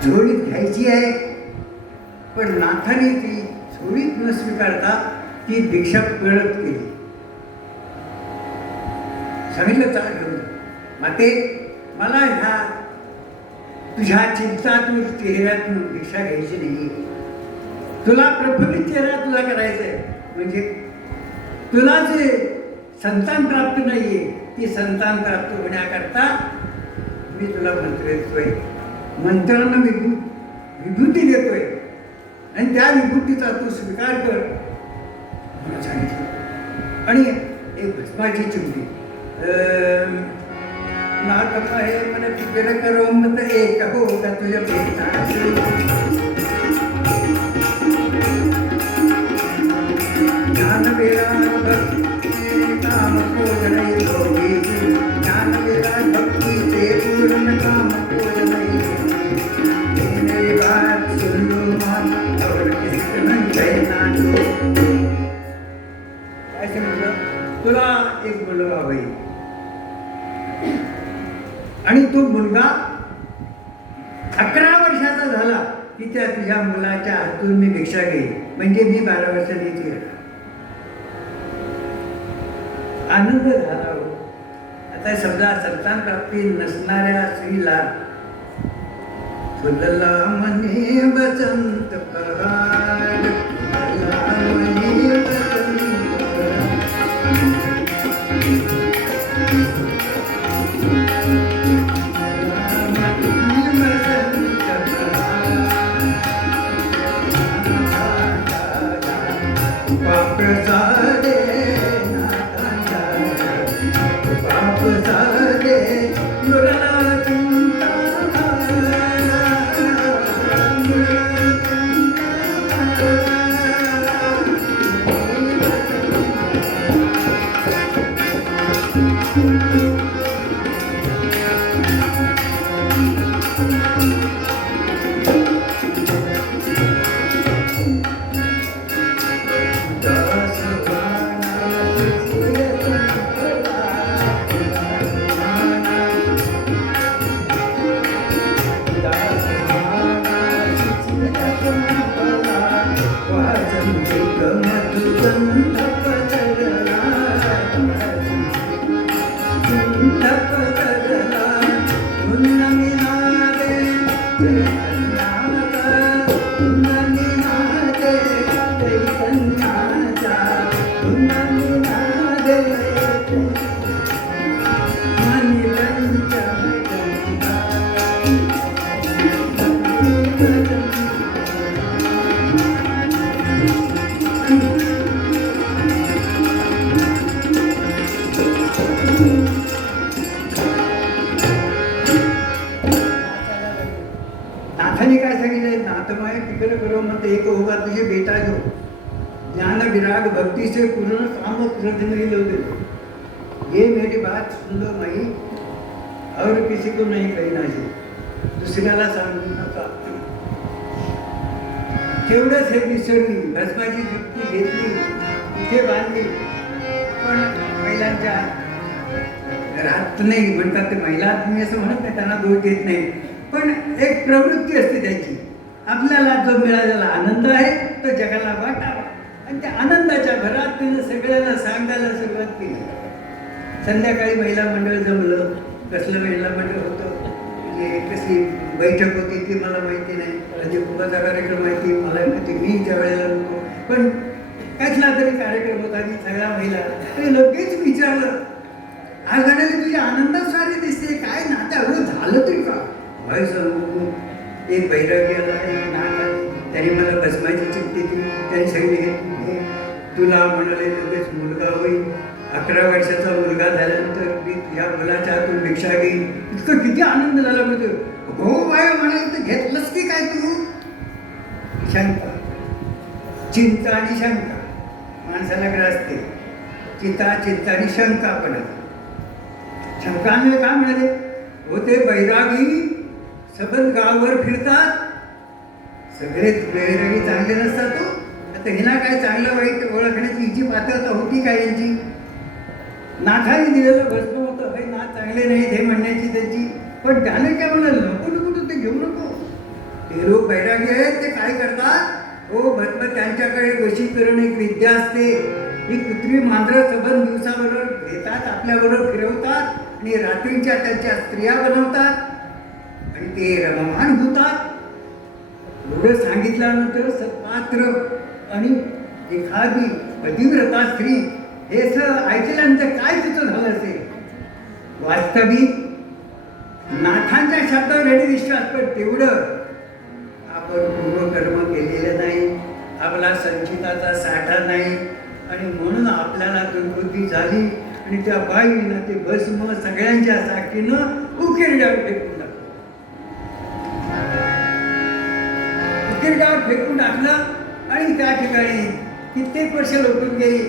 झोळीत घ्यायची आहे पण नाथाने ती झोळीत न स्वीकारता ती भिक्षा परत केली. सांगितलं चाल घेऊन माते, मला ह्या तुझ्या चिंतातून चेहऱ्यातून भिक्षा घ्यायची नाही. तुला प्रफुल्लित चेहरा तुला करायचा आहे, म्हणजे तुला जे संतान प्राप्त नाहीये ती संतान प्राप्त होण्याकरता मी तुला मंत्र देतोय, मंत्रांना विभूती देतोय आणि त्या विभूतीचा तू स्वीकार कर म्हणून सांगितलं. आणि एक भस्माची चिमटी नाथ आहे मन तिकडे करो मत एक हो का तुझ्या भेटा ज्ञान वेळा भक्ती काम पूजन योगी, ज्ञान वेळा भक्ती ते पूर्ण काम पूजन बात सुनो मान और किसी नहीं कहना. ऐसे म्हटलं तुला एक मुलगा होईल आणि तो मुलगा 11 वर्षाचा झाला की त्या तुझ्या मुलाच्या हातून मी भिक्षा घेईन, म्हणजे मी 12 वर्षांनी ती आनंद झाला हो. आता समजा संतान प्राप्ती नसणाऱ्या स्त्रीला फुलला म्हणे वसंत पहाड, फुलला म्हणे वसंत पाप सारे पाप सारे मुरला चिंता नाथाने काय सांगितलंय? नाथमाय फिकर करो मत एक होगा तुझे बेटा जो ज्ञान विराग भक्ति से पूर्ण काम कृत नहीं लोगे। ये मेरी बात सुन लो माई और किसी को नाही कहना है, दुसऱ्याला सांगू नका. तेवढंच हे विसरली, भस्माची जुक्ती घेतली, तिथे बांधली. पण महिलांच्या राहत नाही म्हणतात ते महिला, मी असं म्हणत नाही, त्यांना दोष देत नाही, पण एक प्रवृत्ती असते त्यांची. आपल्याला जो मिळालेला आनंद आहे तो जगाला वाटावा, आणि त्या आनंदाच्या भरात तिनं सगळ्यांना सांगायला सुरुवात केली. संध्याकाळी महिला मंडळ जमलं. कसलं महिला मंडळ होतं, म्हणजे कशी बैठक होती ती मला माहिती नाही, म्हणजे कुणाचा कार्यक्रम माहिती मला माहिती, मी ज्या वेळेला नको, पण कसला तरी कार्यक्रम होता की सगळ्या महिला. आणि लगेच विचारलं, आज घडायला तुझ्या आनंदात सारी दिसते, काय नात्या अगं झालं तरी का? भाई सांगू, एक बैरागी आला, एक नाथ आली, त्याने मला भस्माची चिठ्ठी दिली. त्यांनी सांगितले तुला म्हणाले लगेच मुलगा होईल, 11 वर्षाचा मुलगा झाल्यानंतर मी या मुलाच्या हातून भिक्षा घेईन. इतकं किती आनंद झाला म्हणजे. हो बाय म्हणाले, तर घेतलंस की काय तू? शंका, चिंता आणि शंका माणसाला ग्रासते. चिंता आणि शंका पण आहे. शंकाने काय म्हणाले, होते बैरागी सबंध गाववर फिरतात, सगळेच बैरागी चांगले नसतात. तो आता हिला काय चांगलं वाईट ओळखण्याची हिची पात्रता होती काय यांची? नाथाने दिलेलं भस्म होतं, हे नाथ चांगले नाहीत हे म्हणण्याची त्यांची. पण त्याने काय म्हणाल, नको नको ते घेऊ नको. ते लोक बैरागी आहेत, ते काय करतात, हो भस्म त्यांच्याकडे वशीकरण एक विद्या असते. ही कुत्री मांजरं सबंध दिवसाबरोबर घेतात, आपल्याबरोबर फिरवतात आणि रात्रीच्या त्यांच्या स्त्रिया बनवतात आणि ते रममाण होतात. एवढं सांगितल्यानंतर सत्पात्र आणि एखादी पतिव्रता स्त्री हे ऐकल्यानंतर काय तिचं झालं असेल? वास्तविक नाथांच्या शब्दावर एवढे विश्वास, पण तेवढं आपण पूर्वकर्म केलेलं नाही, आपला संचिताचा साठा नाही, आणि म्हणून आपल्याला दुर्बुद्धी झाली. आणि त्या बाईनं ते भस्म सगळ्यांच्या साक्षीनं उकिरड्यावर फेकून टाकलं. उकिरड्यावर फेकून टाकलं आणि त्या ठिकाणी कित्येक वर्ष लोटून गेली.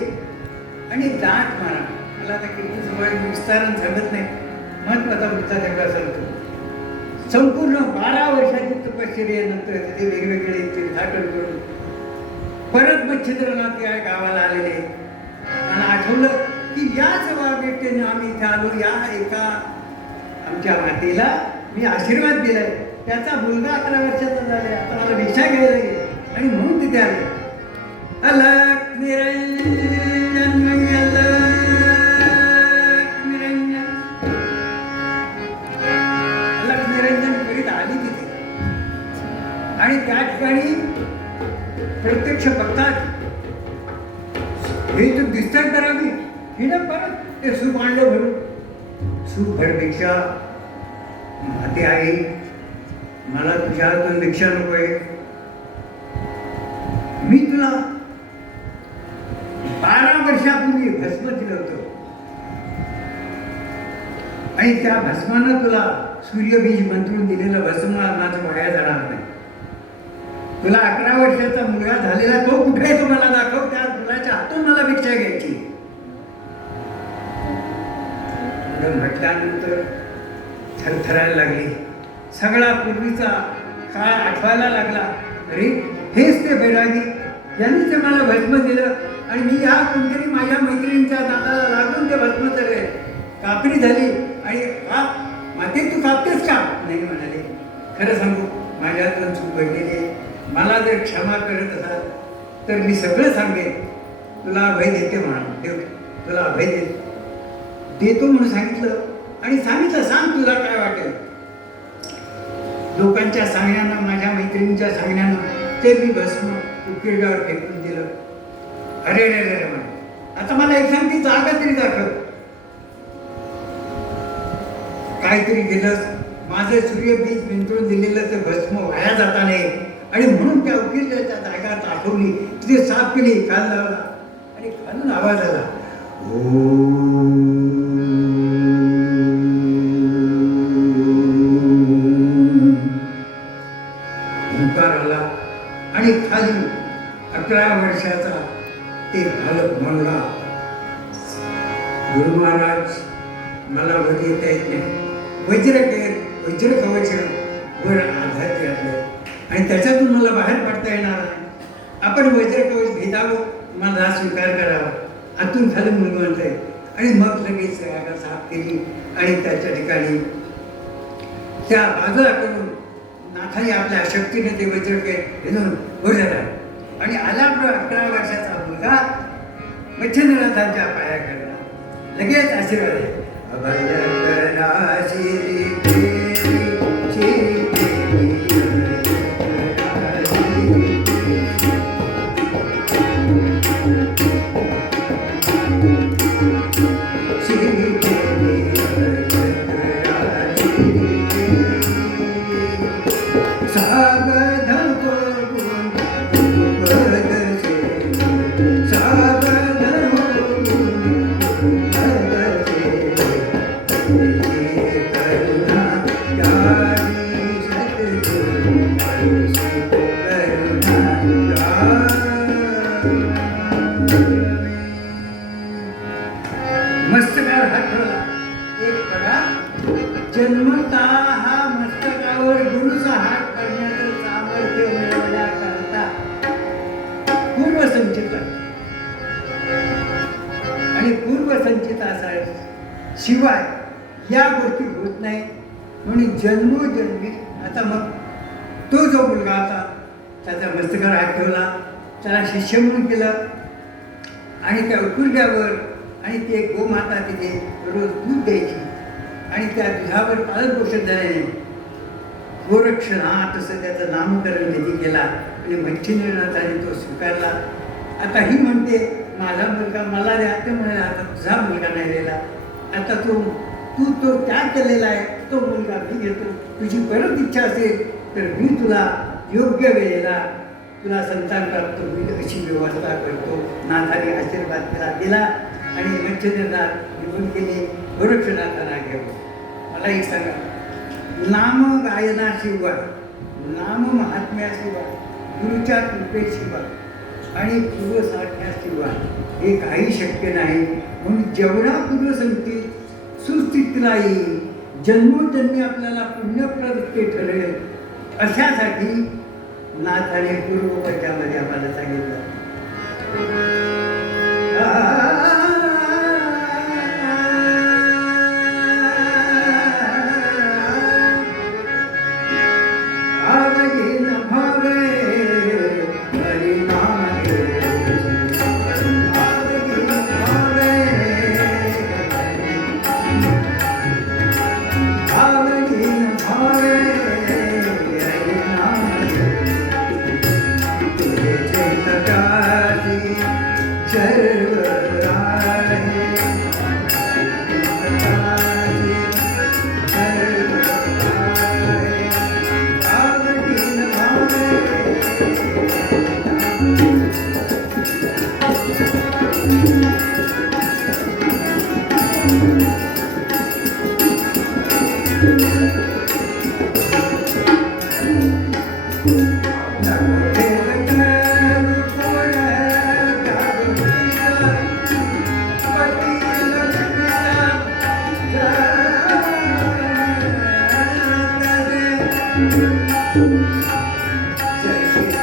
आणि दाट मारा, मला आता किती जवळ विस्तारण सांगत नाही, महत्वाचा मुद्दा तेवढा सांगतो. संपूर्ण 12 वर्षाची तपश्चर्येनंतर ते वेगवेगळे तीर्थाटन करून परत मच्छिंद्रनाथ या गावाला आलेले. त्यांना आठवलं की याच वाटेने आम्ही इथे आलो, या एका आमच्या मातेला मी आशीर्वाद दिलाय, त्याचा मुलगा 11 वर्षाचा झाला, आता मला भिक्षा घ्यायला गेले आणि म्हणून तिथे आले. अलक निरंजन करीत आली तिथे. आणि त्या ठिकाणी प्रत्यक्ष बघतात, हे तर दिसतात करावी, हिनं परत ते सूप आणलं भरून. सूप भर भिक्षा. माते आई, मला तुझ्या हातून भिक्षा नकोय, मी तुला 12 वर्षापूर्वी भस्म दिलं होतं आणि त्या भस्मानं तुला सूर्यबीज मंत्रून दिलेलं भस्म माझं वाया जाणार नाही. तुला 11 वर्षाचा मुलगा झालेला तो कुठे आहे, तुम्हाला दाखव, त्या मुलाच्या हातून मला भिक्षा घ्यायची. म्हटल्यानंतर थरथरायला लागली. सगळा पूर्वीचा काळ आठवायला लागला. अरे हेच ते बैरागी, यांनी ते मला भस्म दिलं आणि मी या कोणतरी माझ्या मैत्रिणींच्या दादाला लागून ते भस्म झाले. कापरी झाली आणि माते तू कापतेस का? नाही म्हणाले. खरं सांगू, माझ्यातून चूक घडलेली, मला जर क्षमा करत असाल तर मी सगळं सांगेन. तुला अभय देते म्हणा, देव तुला अभय देतो म्हणून सांगितलं. आणि सांगितलं, सांग तुला काय वाटेल. लोकांच्या सांगण्यानं, माझ्या मैत्रिणींच्या सांगण्यानं ते मी भस्म उकिरड्यावर फेकून दिलं. अरे रे रे म्हणे, आता मला एक सांग, ती जागा तरी दाखव. काहीतरी गेलं, माझं सूर्यबीज बिंदून दिलेलं ते भस्म वाया जाता नाही, आणि म्हणून त्या उकिरड्याच्या जागा दाखवली, तिथे साफ केली, कान लावला, आणि खालून आवाज आला, ओंकार आला. आणि खाली 11 वर्षाचा ते बालक म्हणला, गुरु महाराज मला वर येता येत नाही, वज्र कवच वर आधार घातले आणि त्याच्यातून मला बाहेर पडता येणार नाही. आपण वज्र कवच भेदावं, मला स्वीकार करावा. आतून खाली मुलगवंत आहे. आणि मग लगेच जागा साफ केली आणि त्याच्या ठिकाणी त्या बाजूला करून नाथाने आपल्या शक्तीने ते वज्र घेऊन वर झाला. आणि आला 11 वर्षाचा मुलगा मच्छिंद्रनाथांच्या पाया करला. लगेच आशीर्वाद आहे, मस्तकावर हात ठेवला. एक बघा, जन्मता हा मस्तकावर गुरुचा हात करण्याचं सामर्थ्य मिळवण्याकरता पूर्वसंचित आणि पूर्वसंचित असाय शिवाय या गोष्टी होत नाही. म्हणून जन्मोजन्मी आता मग तो जो मुलगा होता त्याच्या मस्तकावर हात ठेवला, त्याला शिष्य म्हणून केलं. आणि त्या उकुरड्यावर आणि ते गोमाता तिथे रोज दूध द्यायची आणि त्या दुधावर पालनपोषण झाल्याने गोरक्षनाथ असं त्याचं नामकरण त्यांनी केला. आणि मच्छिंद्रनाथाने तो स्वीकारला. आता ही म्हणते, माझा मुलगा मला द्या. ते म्हणाला, आता तुझा मुलगा नाही राहिला, आता तू तो त्याग केलेला आहे, तो मुलगा मी घेतो. तुझी परत इच्छा असेल तर मी तुला योग्य वेळेला तुला संतान प्राप्त होईल अशी व्यवस्था करतो. नाथाने आशीर्वाद दिला आणि मच्छिंद्रनाथ निघून गेले. गोरक्षनाथांना घेऊन. मला एक सांगा, नाम गायनाशिवाय, नाम महात्म्याशिवाय, गुरुच्या कृपेशिवाय आणि पूर्वसारख्याशिवाय हे काही शक्य नाही. म्हणून जेवढा पूर्वसंचित सुस्थितीला येईल, जन्मोजन्मी आपल्याला पुण्यप्रद ते ठरेल, अशासाठी नाथाने पूर्वपद्यामध्ये आम्हाला सांगितलं.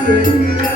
Thank you.